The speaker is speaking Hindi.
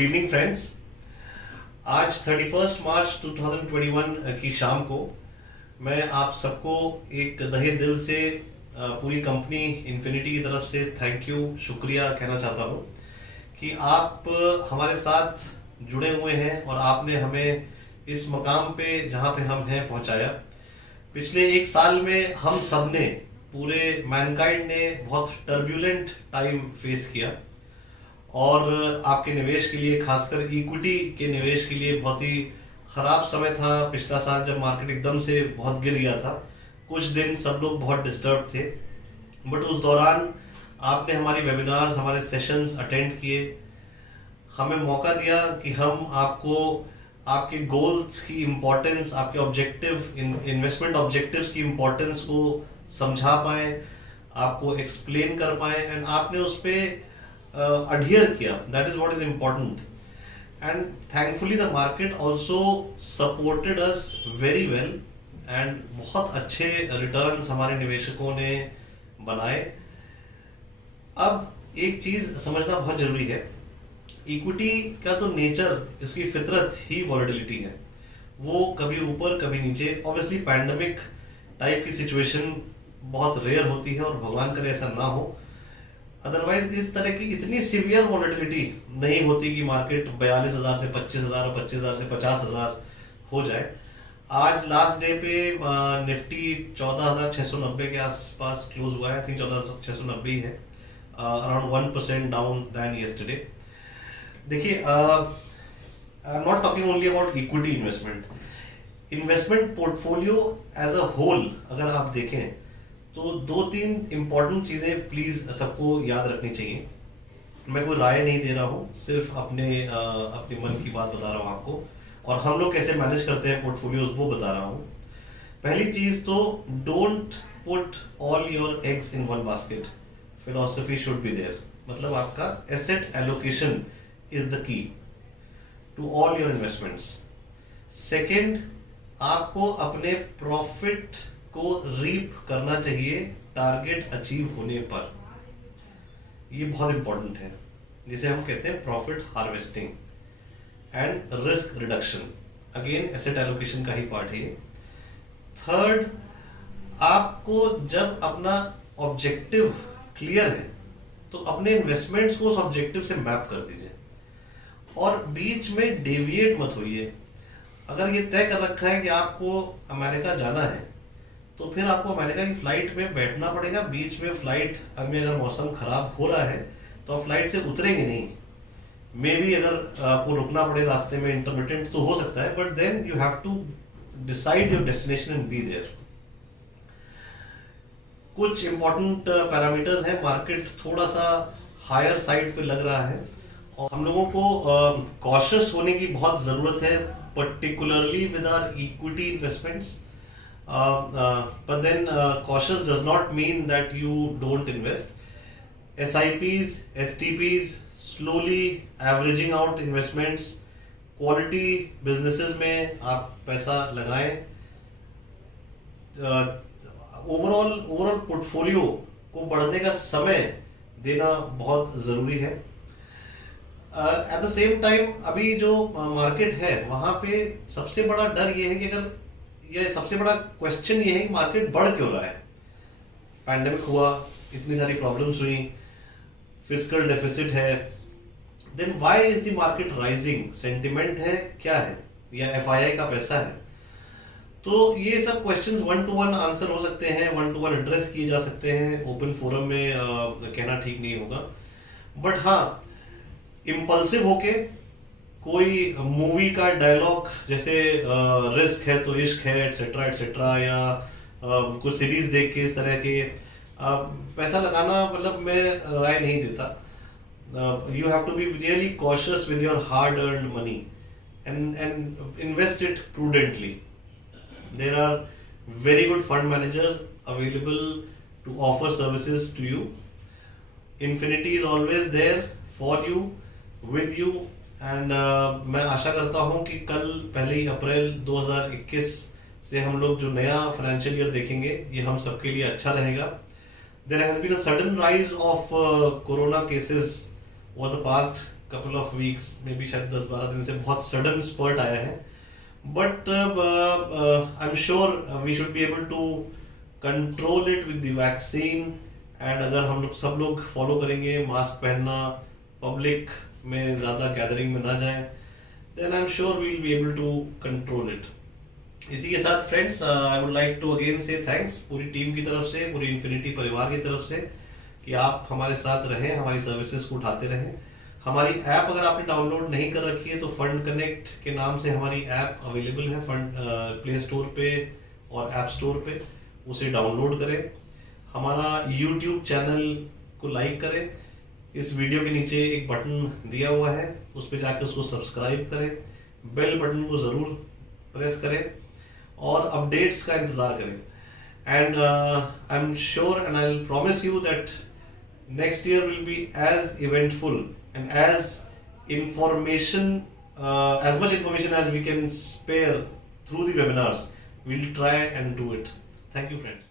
Good evening friends. आज 31 मार्च 2021 की शाम को मैं आप सबको एक दहे दिल से पूरी कंपनी इन्फिनिटी की तरफ से थैंक यू, शुक्रिया कहना चाहता हूँ कि आप हमारे साथ जुड़े हुए हैं और आपने हमें इस मकाम पे जहाँ पे हम हैं पहुँचाया। पिछले एक साल में हम सब ने, पूरे मैनकाइंड ने बहुत टर्ब्यूलेंट टाइम फेस किया और आपके निवेश के लिए, खासकर इक्विटी के निवेश के लिए बहुत ही खराब समय था। पिछला साल जब मार्केट एकदम से बहुत गिर गया था, कुछ दिन सब लोग बहुत डिस्टर्ब थे, बट उस दौरान आपने हमारी वेबिनार्स, हमारे सेशंस अटेंड किए, हमें मौका दिया कि हम आपको आपके गोल्स की इम्पोर्टेंस, आपके ऑब्जेक्टिव, इन्वेस्टमेंट ऑब्जेक्टिव्स की इम्पोर्टेंस को समझा पाए, आपको एक्सप्लेन कर पाए एंड आपने उस पर adhere किया. That is what is important. And thankfully the market also supported us very well and बहुत अच्छे रिटर्न्स हमारे निवेशकों ने बनाए। अब एक चीज समझना बहुत जरूरी है, इक्विटी का तो नेचर, इसकी फितरत ही वॉलेटिलिटी है। वो कभी ऊपर कभी नीचे, ऑब्वियसली पैंडेमिक टाइप की सिचुएशन बहुत रेयर होती है और भगवान करे ऐसा ना हो, अदरवाइज इस तरह की इतनी सीवियर वॉलेटिलिटी नहीं होती कि मार्केट 42,000 से 25,000 और 25,000 से 50,000 हो जाए। आज लास्ट डे पे निफ्टी 14,690 के आसपास क्लोज हुआ है। आई थिंक 14,690 है, अराउंड 1% डाउन दैन यस्टरडे। देखिए, I am not talking only about equity investment portfolio as a whole अगर आप देखें तो 2-3 इंपॉर्टेंट चीजें प्लीज सबको याद रखनी चाहिए। मैं कोई राय नहीं दे रहा हूँ, सिर्फ अपने मन की बात बता रहा हूँ आपको, और हम लोग कैसे मैनेज करते हैं पोर्टफोलियोज वो बता रहा हूँ। पहली चीज तो, don't put all your eggs in one basket. Philosophy should be there, मतलब आपका asset allocation is the key to all your investments. Second, आपको अपने प्रॉफिट को रीप करना चाहिए टारगेट अचीव होने पर। ये बहुत इंपॉर्टेंट है, जिसे हम कहते हैं profit harvesting and risk reduction. Again asset allocation का ही पार्ट है। थर्ड, आपको जब अपना ऑब्जेक्टिव क्लियर है तो अपने इन्वेस्टमेंट्स को उस ऑब्जेक्टिव से मैप कर दीजिए और बीच में डेविएट मत होइए। अगर ये तय कर रखा है कि आपको अमेरिका जाना है तो फिर आपको अमेरिका की फ्लाइट में बैठना पड़ेगा। बीच में फ्लाइट में अगर मौसम खराब हो रहा है तो आप फ्लाइट से उतरेंगे नहीं। मे बी अगर आपको रुकना पड़े रास्ते में, इंटरमिटेंट तो हो सकता है, but then you have to decide your destination and be there. कुछ इंपॉर्टेंट पैरामीटर्स हैं। मार्केट थोड़ा सा हायर साइड पे लग रहा है और हम लोगों को कॉशियस होने की बहुत जरूरत है, particularly with our equity investments. But then cautious does not mean that you don't invest. SIPs, STPs, slowly averaging out investments, quality businesses में आप पैसा लगाएं। ओवरऑल पोर्टफोलियो को बढ़ने का समय देना बहुत जरूरी है। एट द सेम टाइम अभी जो मार्केट है वहां पे सबसे बड़ा डर ये है कि अगर सबसे बड़ा क्वेश्चन ये है कि मार्केट बढ़ क्यों रहा है। पैंडेमिक हुआ, इतनी सारी प्रॉब्लम्स हुई, फिस्कल डेफिसिट है, then why is the market rising? Sentiment है, क्या है, या एफआईआई का पैसा है? तो ये सब क्वेश्चंस 1-to-1 आंसर हो सकते हैं, 1-to-1 एड्रेस किए जा सकते हैं। ओपन फोरम में कहना ठीक नहीं होगा, बट हाँ, इम्पल्सिव होके कोई मूवी का डायलॉग जैसे रिस्क है तो इश्क है एटसेट्रा एटसेट्रा, या कुछ सीरीज देख के इस तरह के पैसा लगाना, मतलब मैं राय नहीं देता। You have to be really cautious with your hard earned money and invest it prudently. There are very good fund managers available to offer services to you. Infinity is always there for you, with you, and मैं आशा करता हूं कि कल 1 अप्रैल 2021 से हम लोग जो नया फाइनेंशियल ईयर देखेंगे ये हम सबके लिए अच्छा रहेगा। There has been a sudden rise of corona cases over the past couple of weeks में भी शायद 10-12 दिन से बहुत सडन स्पर्ट आया है, but I am sure we should be able to control it with the vaccine. And अगर हम लोग सब लोग फॉलो करेंगे मास्क पहनना, पब्लिक में ज़्यादा गैदरिंग में ना जाएं, then I am sure we will be able to control it. इसी के साथ friends, I would like to again say thanks पूरी टीम की तरफ से, पूरी इन्फिनिटी परिवार की तरफ से, कि आप हमारे साथ रहें, हमारी सर्विसेज को उठाते रहें। हमारी ऐप अगर आपने डाउनलोड नहीं कर रखी है तो फंड कनेक्ट के नाम से हमारी ऐप अवेलेबल है फंड प्ले स्टोर पे और ऐप स्टोर पे, उसे डाउनलोड करें। हमारा यूट्यूब चैनल को लाइक करें, इस वीडियो के नीचे एक बटन दिया हुआ है, उस पर जाकर उसको सब्सक्राइब करें, बेल बटन को ज़रूर प्रेस करें और अपडेट्स का इंतज़ार करें। And I am sure and I will promise you that next year will be as eventful and as much information as we can spare through the webinars. We'll try and do it. Thank you, friends.